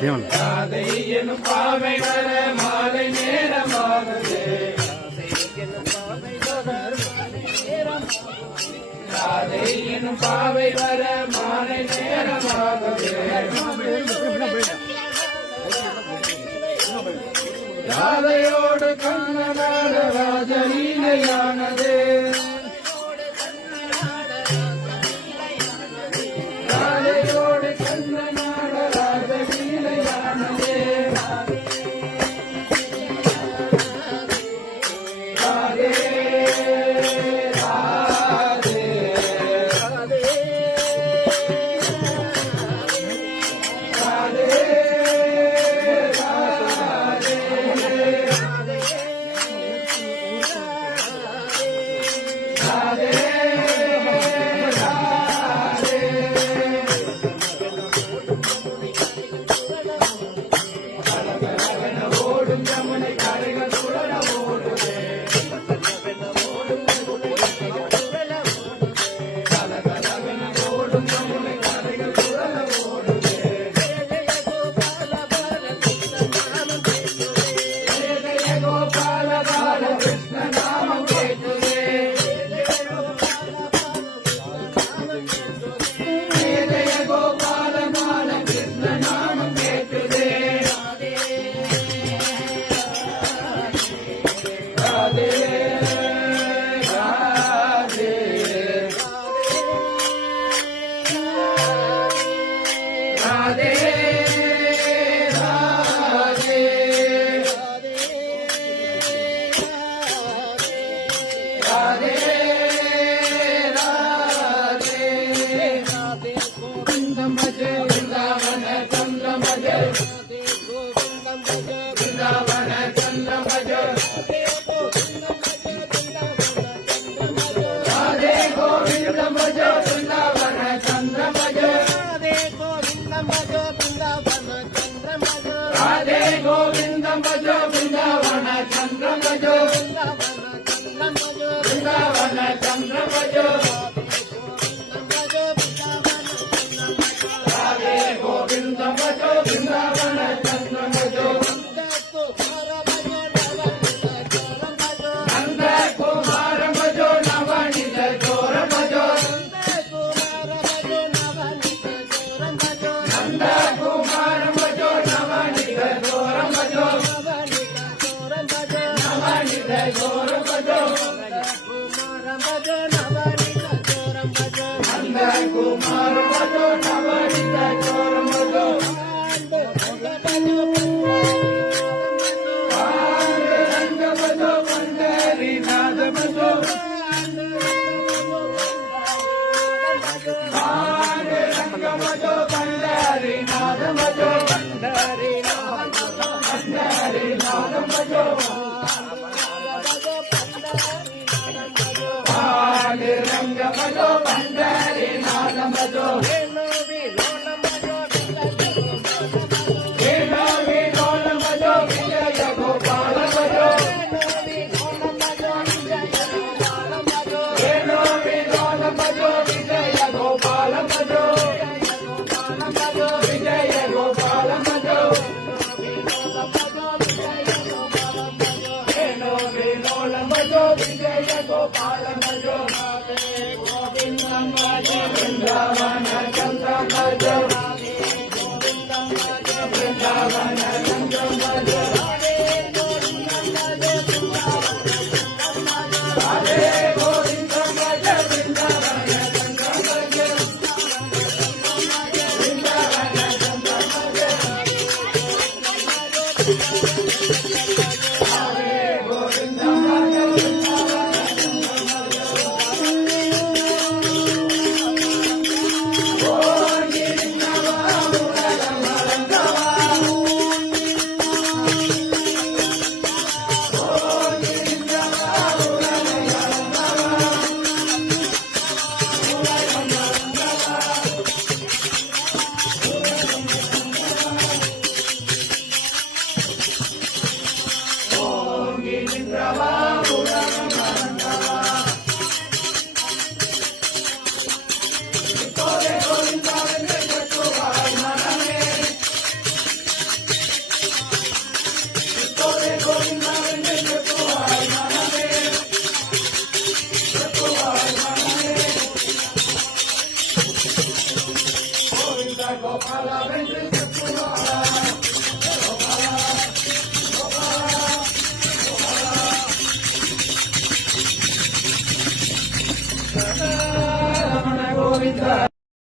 ராதை எனும் பாவை வர மாலை நேரமாகுது. ராதை எனும் பாவை வர மாலை நேரமாகுது. ராதையோடு கண்ணனாட ராஜலீலையானது. ராதையோடு கண்ணனாட ராஜலீலையானது. ராதே ராதே ராதே ஓடும் யமுனை கரைகள் சுழல ஓடுதே. கலகலவென ஓடும் யமுனை கரைகள் சுழல ஓடுதே. ஜெய கோபால பால கிருஷ்ண நாமம் கேட்டுதே. ஜெய கோபால பால கிருஷ்ண நாமம் கேட்டுதே. ராதே ராதே ராதே ராதே ராதே ராதே கோவிந்தம் பஜே விருந்தாவன சந்திரம் பஜே. விருந்தாவன சந்திரம் பஜே. ராதே கோவிந்தம் பஜ பிருந்தாவன சந்திரம் பஜ. ராதே கோவிந்தம் பஜ பிருந்தாவன சந்திரம் பஜ. பிருந்தாவன சந்திரம் பஜ. ராதே கோவிந்தம் பஜ பிருந்தாவன சந்திரம் பஜ. நந்த குமாரம் பஜோ நவனித ஜோரம் பஜோ. நந்த குமாரம் பஜோ நவனித ஜோரம் பஜோ. நவனித ஜோரம் பஜோ. நந்த குமாரம் பஜோ நவனித ஜோரம் பஜோ. பாண்டரங்க பஜோ பண்டரிநாத பஜோ. பாண்டரங்க பஜோ பண்டரிநாத பஜோ. பண்டரிநாத பஜோ. பாண்டரங்க பஜோ பண்டரிநாத பஜோ. வேணோ வேணோலம் பஜோ விஜய கோபால பஜோ. வேணோ வேணோலம் பஜோ விஜய கோபால பஜோ. விஜய கோபால பஜோ. வேணோ வேணோலம் பஜோ விஜய கோபால பஜோ. ராதே கோவிந்த கோபாலா வென்று செப்புவாரா